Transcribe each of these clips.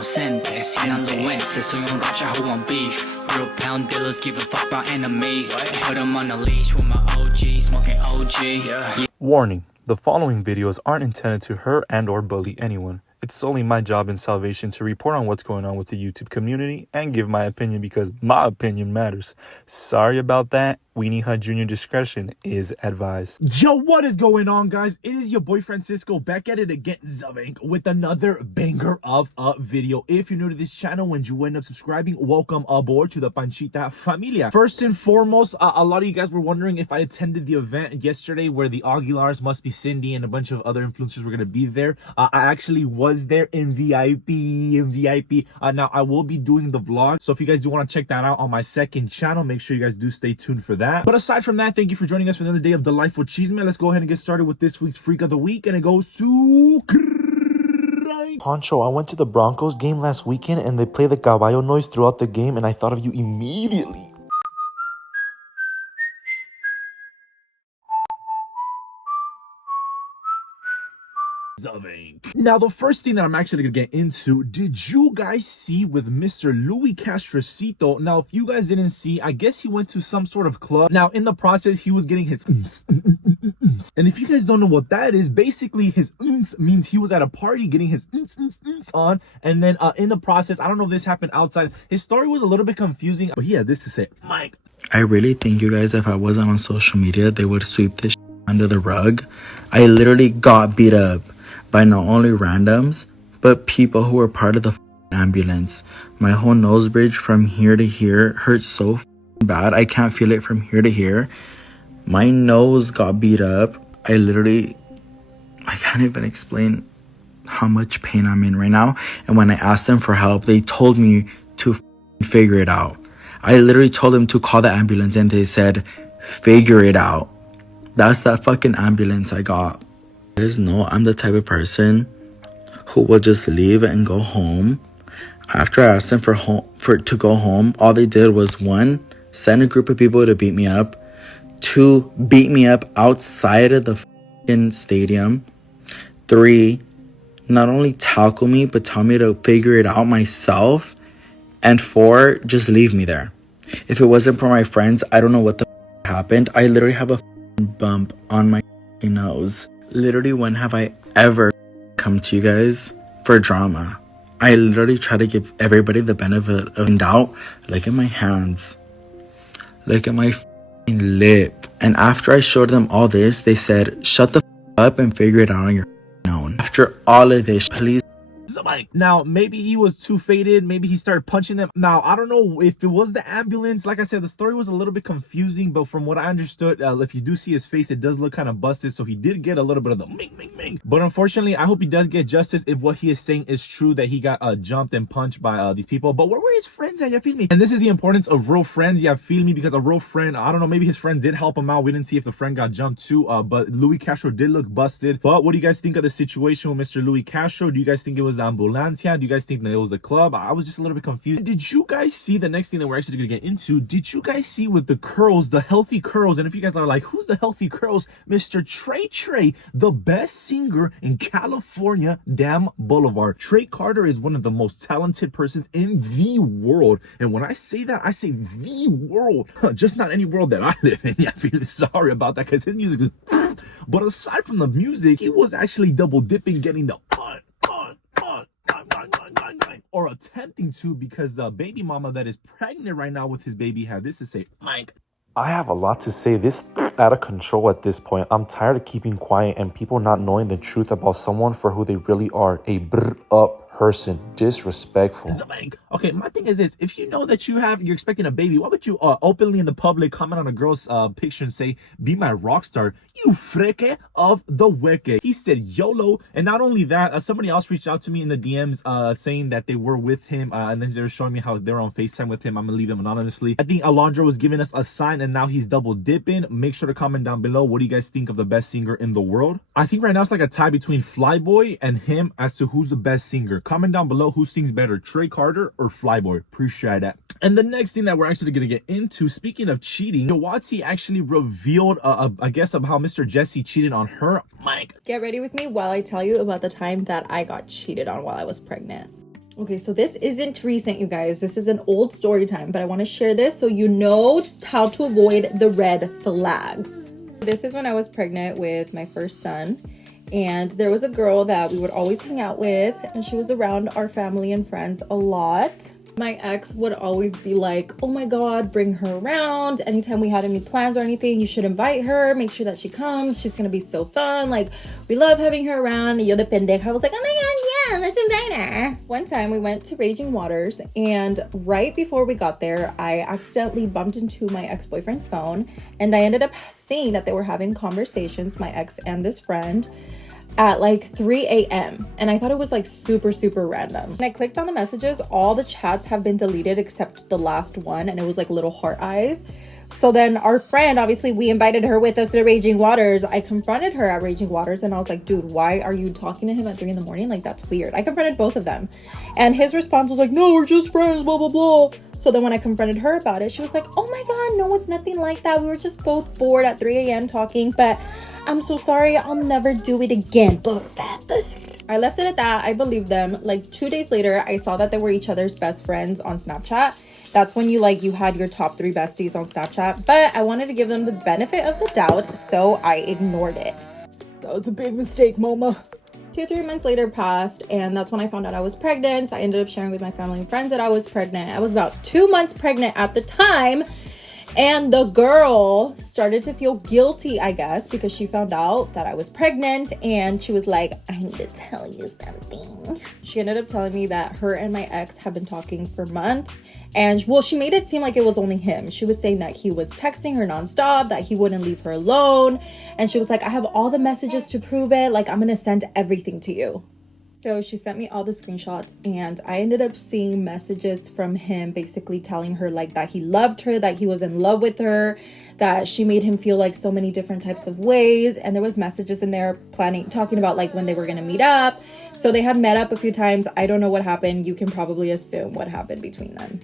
Inocentes, soy un racha who want beef. Real pound dealers give a fuck about enemies. Put them on a leash with my OG, smoking OG. Yeah. Warning, the following videos aren't intended to hurt and or bully anyone. It's solely my job in salvation to report on what's going on with the YouTube community and give my opinion because my opinion matters. Sorry about that. Weenie Hut Jr. discretion is advised. Yo, what is going on, guys? It is your boy Francisco back at it again, Zavank, with another banger of a video. If you're new to this channel and you end up subscribing, welcome aboard to the Panchita familia. First and foremost, a lot of you guys were wondering if I attended the event yesterday where the Aguilars, Must Be Cindy, and a bunch of other influencers were going to be there. I actually was there in VIP. Now, I will be doing the vlog, so if you guys do want to check that out on my second channel, make sure you guys do stay tuned for that. But aside from that, thank you for joining us for another day of Delightful Chisme. Let's go ahead and get started with this week's Freak of the Week, and it goes to Pancho, I went to the Broncos game last weekend and they play the caballo noise throughout the game and I thought of you immediately. Now, the first thing that I'm actually gonna get into, did you guys see with Mr. Louie Castro? Now, if you guys didn't see, I guess he went to some sort of club. Now, in the process, he was getting his and if you guys don't know what that is, basically his means he was at a party getting his on, and then in the process, I don't know if this happened outside. His story was a little bit confusing, but he had this to say. Mike, I really think you guys, if I wasn't on social media, they would sweep this under the rug. I literally got beat up by not only randoms, but people who were part of the ambulance. My whole nose bridge from here to here hurts so bad. I can't feel it from here to here. My nose got beat up. I can't even explain how much pain I'm in right now. And when I asked them for help, they told me to figure it out. I literally told them to call the ambulance and they said, figure it out. That's that fucking ambulance I got. You guys know I'm the type of person who will just leave and go home. After I asked them to go home, all they did was 1, send a group of people to beat me up. 2, beat me up outside of the fucking stadium. 3, not only tackle me, but tell me to figure it out myself. And 4, just leave me there. If it wasn't for my friends, I don't know what the happened. I literally have a bump on my nose. Literally, when have I ever come to you guys for drama? I literally try to give everybody the benefit of doubt. Look at my hands. Look at my lip. And after I showed them all this, they said, shut the up and figure it out on your own. After all of this, please. now, maybe he was too faded. Maybe he started punching them. Now, I don't know if it was the ambulance. Like I said, the story was a little bit confusing, but from what I understood, if you do see his face, it does look kind of busted. So he did get a little bit of the ming. But unfortunately, I hope he does get justice if what he is saying is true, that he got jumped and punched by these people. But where were his friends at? You feel me? And this is the importance of real friends. You feel me? Because a real friend, I don't know, maybe his friend did help him out. We didn't see if the friend got jumped too. But Louie Castro did look busted. But what do you guys think of the situation with Mr. Louie Castro? Do you guys think it was the ambulancia? Do you guys think that it was the club? I was just a little bit confused. Did you guys see the next thing that we're actually gonna get into? Did you guys see with the curls, the healthy curls? And if you guys are like, who's the healthy curls? Mr. Trey, the best singer in California, damn Boulevard. Trey Carter is one of the most talented persons in the world. And when I say that, I say the world, just not any world that I live in. Yeah, I feel sorry about that because his music is but aside from the music, he was actually double dipping, getting the or attempting to, because the baby mama that is pregnant right now with his baby had this to say. Mike, I have a lot to say. This out of control at this point. I'm tired of keeping quiet and people not knowing the truth about someone for who they really are. A up person, disrespectful. Okay, my thing is this: if you know that you're expecting a baby, why would you openly in the public comment on a girl's picture and say, "Be my rock star"? You freke of the weke. He said YOLO, and not only that, somebody else reached out to me in the DMs saying that they were with him, and then they were showing me how they're on FaceTime with him. I'm gonna leave them anonymously. I think Alondra was giving us a sign, and now he's double dipping. Make sure to comment down below. What do you guys think of the best singer in the world? I think right now it's like a tie between Flyboy and him as to who's the best singer. Comment down below who sings better, Trey Carter or Flyboy. Appreciate that. And the next thing that we're actually going to get into, speaking of cheating, Watsi actually revealed, I guess, of how Mr. Jesse cheated on her. Mike, get ready with me while I tell you about the time that I got cheated on while I was pregnant. Okay, so this isn't recent, you guys. This is an old story time, but I want to share this so you know how to avoid the red flags. This is when I was pregnant with my first son, and there was a girl that we would always hang out with, and she was around our family and friends a lot. My ex would always be like, oh my god, bring her around. Anytime we had any plans or anything, you should invite her, make sure that she comes, she's gonna be so fun, like we love having her around. Y yo de pendeja was like, oh my god, yeah, let's invite her. One time we went to Raging Waters, and right before we got there, I accidentally bumped into my ex-boyfriend's phone, and I ended up seeing that they were having conversations, my ex and this friend, at like 3 a.m. and I thought it was like super random. When I clicked on the messages, all the chats have been deleted except the last one, and it was like little heart eyes. So then our friend, obviously we invited her with us to Raging Waters. I confronted her at Raging Waters and I was like, dude, why are you talking to him at 3 in the morning? Like, that's weird. I confronted both of them, and his response was like, no, we're just friends, blah blah blah. So then when I confronted her about it, she was like, oh my god, no, it's nothing like that, we were just both bored at 3 a.m. talking, but I'm so sorry, I'll never do it again. I left it at that. I believed them. Like 2 days later, I saw that they were each other's best friends on Snapchat. That's when you had your top 3 besties on Snapchat, but I wanted to give them the benefit of the doubt, so I ignored it. That was a big mistake, mama. 2-3 months later passed, and that's when I found out I was pregnant. I ended up sharing with my family and friends that I was pregnant. I was about 2 months pregnant at the time. And the girl started to feel guilty, I guess, because she found out that I was pregnant, and she was like, I need to tell you something. She ended up telling me that her and my ex have been talking for months, and well, she made it seem like it was only him. She was saying that he was texting her nonstop, that he wouldn't leave her alone, and she was like, I have all the messages to prove it, like I'm gonna send everything to you. So she sent me all the screenshots, and I ended up seeing messages from him basically telling her like that he loved her, that he was in love with her, that she made him feel like so many different types of ways. And there was messages in there talking about like when they were gonna meet up. So they had met up a few times. I don't know what happened. You can probably assume what happened between them.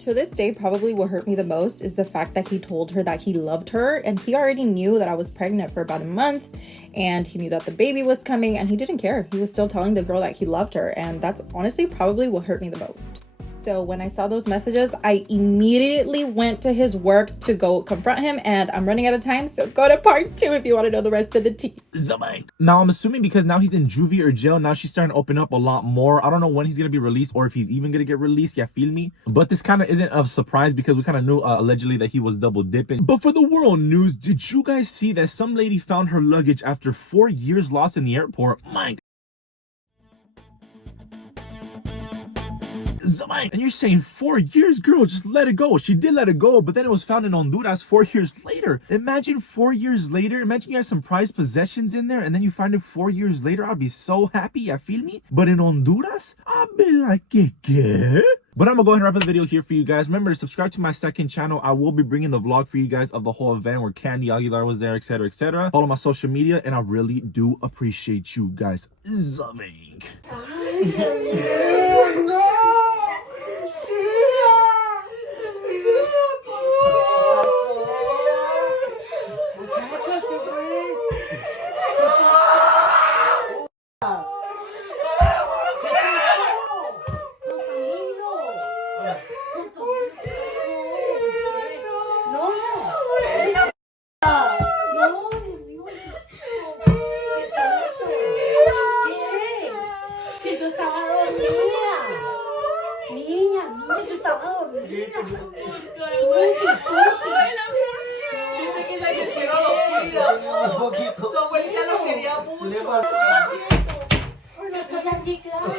To this day, probably what hurt me the most is the fact that he told her that he loved her, and he already knew that I was pregnant for about a month, and he knew that the baby was coming, and he didn't care. He was still telling the girl that he loved her, and that's honestly probably what hurt me the most. So when I saw those messages, I immediately went to his work to go confront him, and I'm running out of time, so go to part 2 if you want to know the rest of the tea. Now I'm assuming because now he's in juvie or jail, now she's starting to open up a lot more. I don't know when he's gonna be released or if he's even gonna get released, yeah, feel me? But this kind of isn't a surprise because we kind of knew allegedly that he was double dipping. But for the world news, did you guys see that some lady found her luggage after 4 years lost in the airport? My and you're saying 4 years, girl, just let it go. She did let it go, but then it was found in Honduras 4 years later. Imagine 4 years later. Imagine you have some prized possessions in there and then you find it 4 years later. I'd be so happy, you feel me? But in Honduras, I'd be like, ¿qué? But I'm gonna go ahead and wrap up the video here for you guys. Remember to subscribe to my second channel. I will be bringing the vlog for you guys of the whole event where Candy Aguilar was there, etc, etc. Follow my social media, and I really do appreciate you guys. Zooming. Su abuelita lo quería mucho. Lo siento. Pero estoy aquí, claro.